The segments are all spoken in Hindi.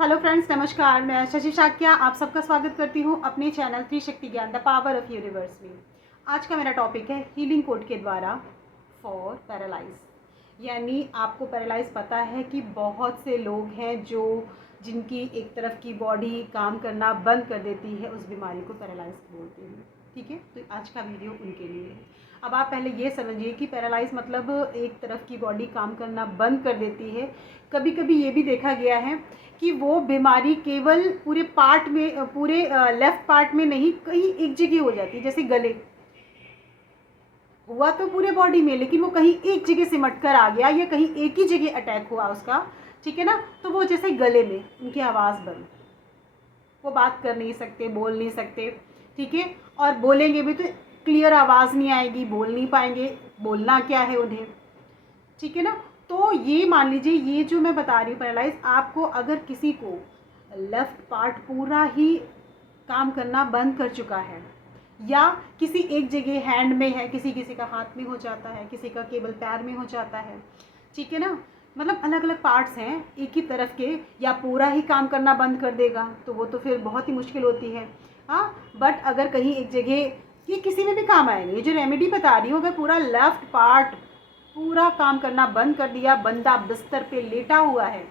हेलो फ्रेंड्स, नमस्कार। मैं शशि शाक्या आप सबका स्वागत करती हूँ अपने चैनल त्रिशक्ति ज्ञान द पावर ऑफ यूनिवर्स में। आज का मेरा टॉपिक है हीलिंग कोड के द्वारा फॉर पैरालाइज। यानी आपको पैरालाइज पता है कि बहुत से लोग हैं जिनकी एक तरफ की बॉडी काम करना बंद कर देती है, उस बीमारी को पैरालाइज बोलते हैं। ठीक है, तो आज का वीडियो उनके लिए है। अब आप पहले ये समझिए कि पैरालाइज मतलब एक तरफ की बॉडी काम करना बंद कर देती है। कभी कभी ये भी देखा गया है कि वो बीमारी केवल पूरे पार्ट में, पूरे लेफ्ट पार्ट में नहीं, कहीं एक जगह हो जाती है। जैसे गले हुआ तो पूरे बॉडी में, लेकिन वो कहीं एक जगह सिमट कर आ गया या कहीं एक ही जगह अटैक हुआ उसका। ठीक है ना, तो वो जैसे गले में उनकी आवाज़ बंद, वो बात कर नहीं सकते, बोल नहीं सकते। ठीक है, और बोलेंगे भी तो क्लियर आवाज़ नहीं आएगी, बोल नहीं पाएंगे, बोलना क्या है उन्हें। ठीक है ना, तो ये मान लीजिए, ये जो मैं बता रही हूँ पैरालाइज, आपको अगर किसी को लेफ्ट पार्ट पूरा ही काम करना बंद कर चुका है या किसी एक जगह हैंड में है, किसी किसी का हाथ में हो जाता है, किसी का केवल पैर में हो जाता है। ठीक है ना, मतलब अलग अलग पार्ट्स हैं एक ही तरफ के, या पूरा ही काम करना बंद कर देगा तो वो तो फिर बहुत ही मुश्किल होती है। हाँ, बट अगर कहीं एक जगह, ये किसी में भी काम आएंगे। ये जो रेमेडी बता रही हूँ, अगर पूरा लेफ्ट पार्ट पूरा काम करना बंद कर दिया, बंदा बिस्तर पे लेटा हुआ है,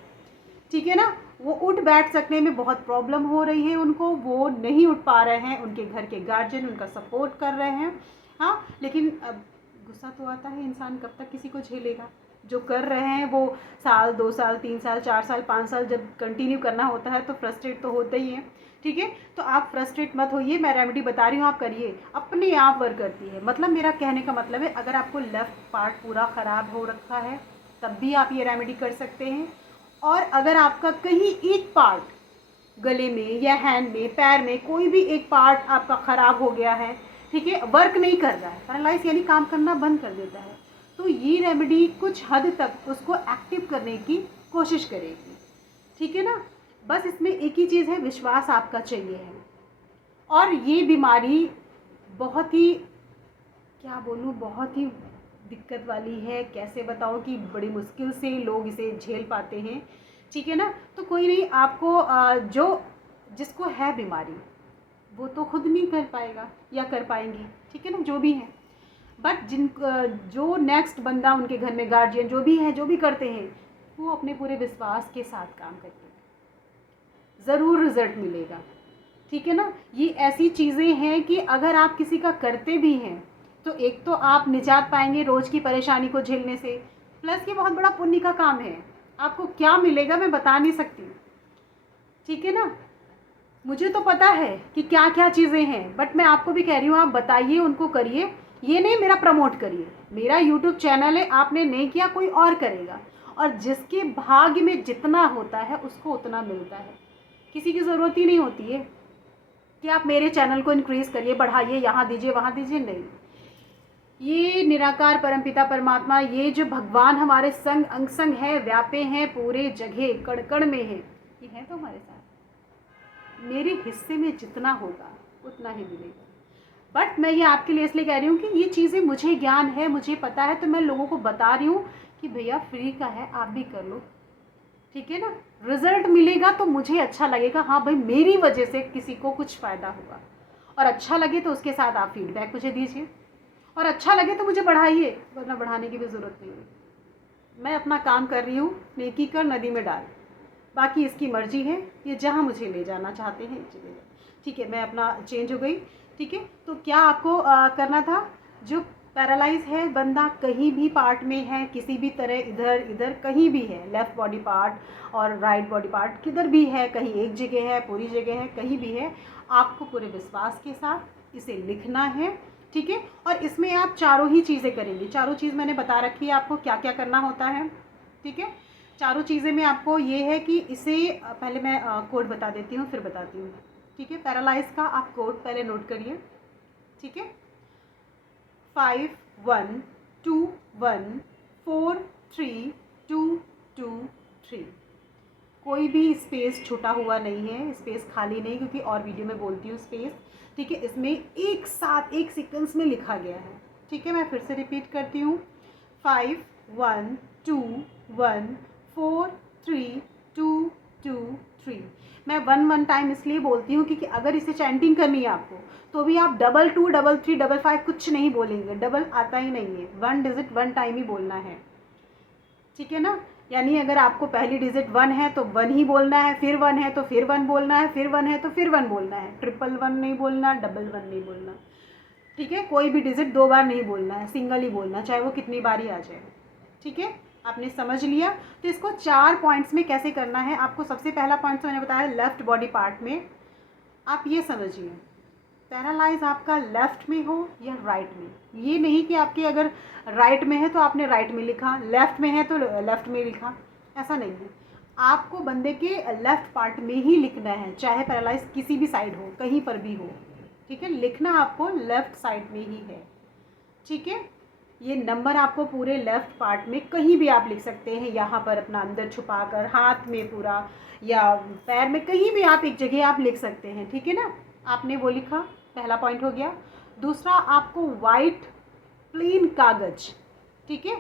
ठीक है ना, वो उठ बैठ सकने में बहुत प्रॉब्लम हो रही है उनको, वो नहीं उठ पा रहे हैं, उनके घर के गार्जियन उनका सपोर्ट कर रहे हैं। हाँ, लेकिन अब गुस्सा तो आता है, इंसान कब तक किसी को झेलेगा। जो कर रहे हैं वो साल 2 साल 3 साल 4 साल 5 साल जब कंटिन्यू करना होता है तो फ्रस्ट्रेट तो होते ही हैं। ठीक है, तो आप फ्रस्ट्रेट मत होइए, मैं रेमेडी बता रही हूँ, आप करिए, अपने आप वर्क करती है। मतलब मेरा कहने का मतलब है, अगर आपको लेफ़्ट पार्ट पूरा ख़राब हो रखा है तब भी आप ये रेमेडी कर सकते हैं। और अगर आपका कहीं एक पार्ट, गले में या हैंड में, पैर में, कोई भी एक पार्ट आपका ख़राब हो गया है, ठीक है, वर्क नहीं कर रहा है, पैरालाइज यानी काम करना बंद कर देता है, तो ये रेमेडी कुछ हद तक उसको एक्टिव करने की कोशिश करेगी। ठीक है ना, बस इसमें एक ही चीज़ है, विश्वास आपका चाहिए है। और ये बीमारी बहुत ही, क्या बोलूँ, बहुत ही दिक्कत वाली है। कैसे बताऊँ कि बड़ी मुश्किल से लोग इसे झेल पाते हैं। ठीक है ना, तो कोई नहीं, आपको जो जिसको है बीमारी वो तो खुद नहीं कर पाएगा या कर पाएंगी, ठीक है ना, जो भी है। बट जो नेक्स्ट बंदा उनके घर में, गार्जियन जो भी है, जो भी करते हैं, वो अपने पूरे विश्वास के साथ काम करते हैं, ज़रूर रिजल्ट मिलेगा। ठीक है ना, ये ऐसी चीज़ें हैं कि अगर आप किसी का करते भी हैं तो एक तो आप निजात पाएंगे रोज़ की परेशानी को झेलने से, प्लस ये बहुत बड़ा पुण्य का काम है। आपको क्या मिलेगा मैं बता नहीं सकती। ठीक है ना, मुझे तो पता है कि क्या क्या चीज़ें हैं, बट मैं आपको भी कह रही हूँ, आप बताइए, उनको करिए। ये नहीं मेरा प्रमोट करिए, मेरा यूट्यूब चैनल है, आपने नहीं किया कोई और करेगा, और जिसके भाग्य में जितना होता है उसको उतना मिलता है। किसी की ज़रूरत ही नहीं होती है कि आप मेरे चैनल को इंक्रीज़ करिए, बढ़ाइए, यहाँ दीजिए वहाँ दीजिए, नहीं। ये निराकार परमपिता परमात्मा, ये जो भगवान हमारे संग अंग संग है, व्यापे हैं पूरे जगह, कण कण में है, ये है तो हमारे साथ। मेरे हिस्से में जितना होगा उतना ही मिलेगा। बट मैं ये आपके लिए इसलिए कह रही हूँ कि ये चीज़ें मुझे ज्ञान है, मुझे पता है, तो मैं लोगों को बता रही हूँ कि भैया फ्री का है, आप भी कर लो। ठीक है ना, रिजल्ट मिलेगा तो मुझे अच्छा लगेगा, हाँ भाई मेरी वजह से किसी को कुछ फ़ायदा हुआ। और अच्छा लगे तो उसके साथ आप फीडबैक मुझे दीजिए, और अच्छा लगे तो मुझे बढ़ाइए, वरना बढ़ाने की भी ज़रूरत नहीं है। मैं अपना काम कर रही हूँ, नेकी कर नदी में डाल, बाकी इसकी मर्जी है, ये जहाँ मुझे ले जाना चाहते हैं चले जाए। ठीक है, मैं अपना चेंज हो गई। ठीक है, तो क्या आपको करना था, जो पैरालाइज है बंदा, कहीं भी पार्ट में है, किसी भी तरह, इधर इधर कहीं भी है, लेफ़्ट बॉडी पार्ट और राइट बॉडी पार्ट किधर भी है, कहीं एक जगह है, पूरी जगह है, कहीं भी है, आपको पूरे विश्वास के साथ इसे लिखना है। ठीक है, और इसमें आप चारों ही चीज़ें करेंगे। चारों चीज़ मैंने बता रखी है आपको क्या क्या करना होता है। ठीक है, चारों चीज़ें में आपको ये है कि इसे, पहले मैं कोड बता देती हूँ फिर बताती हूँ। ठीक है, पैरालाइज का आप कोड पहले नोट करिए। ठीक है, 5121432223। कोई भी स्पेस छूटा हुआ नहीं है, स्पेस खाली नहीं, क्योंकि और वीडियो में बोलती हूँ स्पेस। ठीक है, इसमें एक साथ एक सीक्वेंस में लिखा गया है। ठीक है, मैं फिर से रिपीट करती हूँ, 5121432223। 3। मैं 1 टाइम इसलिए बोलती हूँ क्योंकि अगर इसे चैंटिंग करनी है आपको तो भी आप 2 2 3 3 5 कुछ नहीं बोलेंगे, डबल आता ही नहीं है, 1 डिजिट 1 टाइम ही बोलना है, ठीक है ना। यानी अगर आपको पहली डिजिट 1 है तो 1 ही बोलना है, फिर 1 है तो फिर 1 बोलना है, फिर 1 है तो फिर 1 बोलना है, 1 नहीं बोलना, 1 नहीं बोलना, ठीक है। कोई भी डिजिट 2 बार नहीं बोलना है, सिंगल ही बोलना, चाहे वो कितनी बार ही आ जाए, ठीक है। आपने समझ लिया। तो इसको 4 पॉइंट्स में कैसे करना है आपको, सबसे पहला पॉइंट तो मैंने बताया लेफ्ट बॉडी पार्ट में। आप ये समझिए पैरालाइज आपका लेफ्ट में हो या राइट में, ये नहीं कि आपके अगर राइट में है तो आपने राइट में लिखा, लेफ्ट में है तो लेफ्ट में लिखा, ऐसा नहीं है। आपको बंदे के लेफ्ट पार्ट में ही लिखना है, चाहे पैरालाइज किसी भी साइड हो, कहीं पर भी हो, ठीक है। लिखना आपको लेफ्ट साइड में ही है, ठीक है। ये नंबर आपको पूरे लेफ्ट पार्ट में कहीं भी आप लिख सकते हैं, यहाँ पर अपना अंदर छुपा कर, हाथ में पूरा या पैर में, कहीं भी आप एक जगह आप लिख सकते हैं, ठीक है ना। आपने वो लिखा, पहला पॉइंट हो गया। दूसरा, आपको वाइट प्लेन कागज, ठीक है,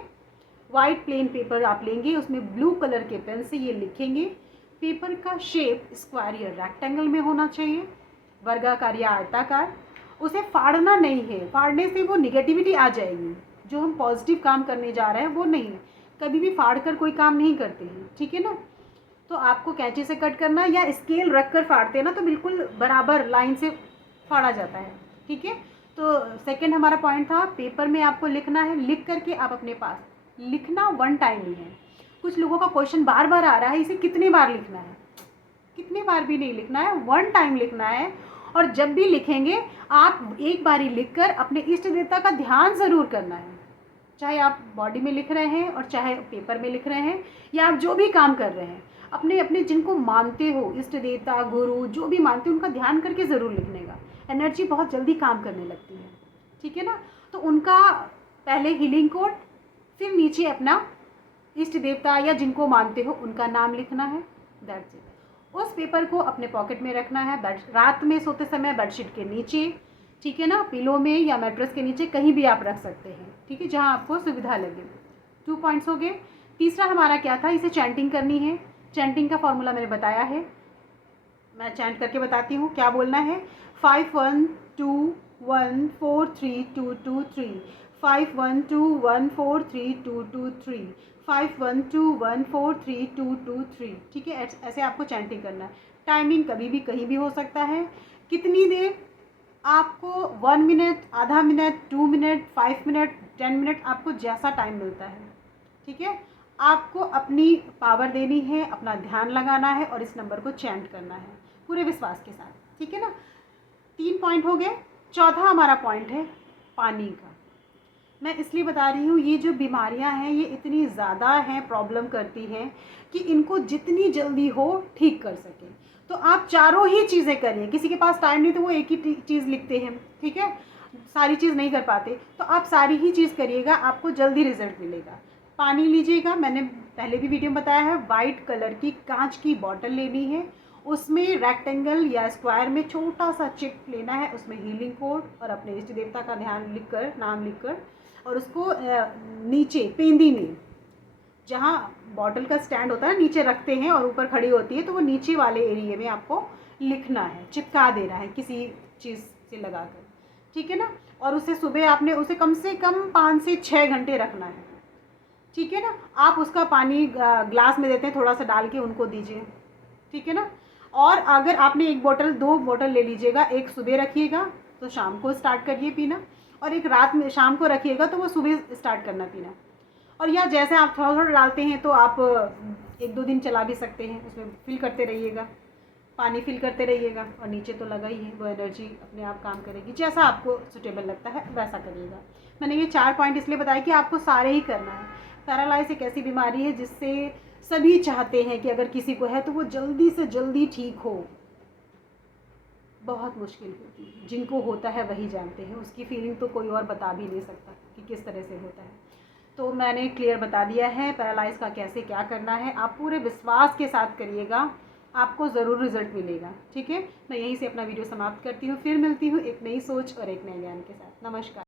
वाइट प्लेन पेपर आप लेंगे, उसमें ब्लू कलर के पेन से ये लिखेंगे। पेपर का शेप स्क्वायर या रेक्टेंगल में होना चाहिए, वर्गाकार या आयताकार। उसे फाड़ना नहीं है, फाड़ने से वो निगेटिविटी आ जाएगी, जो हम पॉजिटिव काम करने जा रहे हैं वो नहीं, कभी भी फाड़ कर कोई काम नहीं करते हैं, ठीक है ना। तो आपको कैंची से कट करना या स्केल रख कर फाड़ते हैं ना तो बिल्कुल बराबर लाइन से फाड़ा जाता है, ठीक है। तो सेकंड हमारा पॉइंट था, पेपर में आपको लिखना है, लिख करके आप अपने पास लिखना 1 टाइम ही है। कुछ लोगों का क्वेश्चन बार बार आ रहा है, इसे कितने बार लिखना है, कितने बार भी नहीं लिखना है, 1 टाइम लिखना है। और जब भी लिखेंगे आप एक बार ही लिख कर अपने इष्ट देवता का ध्यान ज़रूर करना है, चाहे आप बॉडी में लिख रहे हैं और चाहे पेपर में लिख रहे हैं, या आप जो भी काम कर रहे हैं, अपने अपने जिनको मानते हो, इष्ट देवता गुरु जो भी मानते हो, उनका ध्यान करके ज़रूर लिखने का, एनर्जी बहुत जल्दी काम करने लगती है, ठीक है ना। तो उनका पहले हीलिंग कोड, फिर नीचे अपना इष्ट देवता या जिनको मानते हो उनका नाम लिखना है, दैट्स इट। उस पेपर को अपने पॉकेट में रखना है, रात में सोते समय बेडशीट के नीचे, ठीक है ना, पिलो में या मैट्रेस के नीचे कहीं भी आप रख सकते हैं, ठीक है, जहाँ आपको सुविधा लगे। 2 पॉइंट्स हो गए। तीसरा हमारा क्या था, इसे चैंटिंग करनी है। चैंटिंग का फॉर्मूला मैंने बताया है, मैं चैंट करके बताती हूँ क्या बोलना है। 5 1 2 1 4 3 2 2 3, 5 1 2 1 4 3 2 2 3, 5 1 2 1 4 3 2 2 3, ठीक है। ऐसे आपको चैंटिंग करना है। टाइमिंग कभी भी कहीं भी हो सकता है। कितनी देर आपको, 1 मिनट, आधा मिनट, 2 मिनट, 5 मिनट, 10 मिनट, आपको जैसा टाइम मिलता है, ठीक है। आपको अपनी पावर देनी है, अपना ध्यान लगाना है और इस नंबर को चैंट करना है पूरे विश्वास के साथ, ठीक है ना। 3 पॉइंट हो गए। चौथा हमारा पॉइंट है पानी का। मैं इसलिए बता रही हूँ, ये जो बीमारियाँ हैं ये इतनी ज़्यादा हैं, प्रॉब्लम करती हैं कि इनको जितनी जल्दी हो ठीक कर सकें तो आप चारों ही चीज़ें करिए। किसी के पास टाइम नहीं तो वो एक ही चीज़ लिखते हैं, ठीक है, सारी चीज़ नहीं कर पाते, तो आप सारी ही चीज़ करिएगा, आपको जल्दी रिजल्ट मिलेगा। पानी लीजिएगा, मैंने पहले भी वीडियो में बताया है, वाइट कलर की कांच की बॉटल लेनी है, उसमें रेक्टेंगल या स्क्वायर में छोटा सा चिप लेना है, उसमें हीलिंग कोड और अपने इष्ट देवता का ध्यान लिखकर, नाम लिखकर, और उसको नीचे पेंदी में, जहाँ बॉटल का स्टैंड होता है नीचे रखते हैं और ऊपर खड़ी होती है, तो वो नीचे वाले एरिया में आपको लिखना है, चिपका देना है किसी चीज़ से लगाकर, ठीक है ना। और उसे सुबह आपने उसे कम से कम 5 से 6 घंटे रखना है, ठीक है ना। आप उसका पानी ग्लास में देते हैं, थोड़ा सा डाल के उनको दीजिए, ठीक है ना। और अगर आपने 1 बोतल 2 बोतल ले लीजिएगा, एक सुबह रखिएगा तो शाम को स्टार्ट करिए पीना, और एक रात में शाम को रखिएगा तो वो सुबह स्टार्ट करना पीना। और या जैसे आप थोड़ा थोड़ा डालते हैं तो आप 1-2 दिन चला भी सकते हैं, उसमें फिल करते रहिएगा, पानी फिल करते रहिएगा, और नीचे तो लगा ही है, वो एनर्जी अपने आप काम करेगी, जैसा आपको सुटेबल लगता है वैसा करिएगा। मैंने ये 4 पॉइंट इसलिए बताया कि आपको सारे ही करना है। पैरालाइज एक ऐसी बीमारी है जिससे सभी चाहते हैं कि अगर किसी को है तो वो जल्दी से जल्दी ठीक हो, बहुत मुश्किल होती है, जिनको होता है वही जानते हैं, उसकी फीलिंग तो कोई और बता भी नहीं सकता कि किस तरह से होता है। तो मैंने क्लियर बता दिया है पैरालाइज का कैसे क्या करना है, आप पूरे विश्वास के साथ करिएगा, आपको ज़रूर रिजल्ट मिलेगा, ठीक है। मैं यहीं से अपना वीडियो समाप्त करती हूँ, फिर मिलती हूँ एक नई सोच और एक नए ज्ञान के साथ। नमस्कार।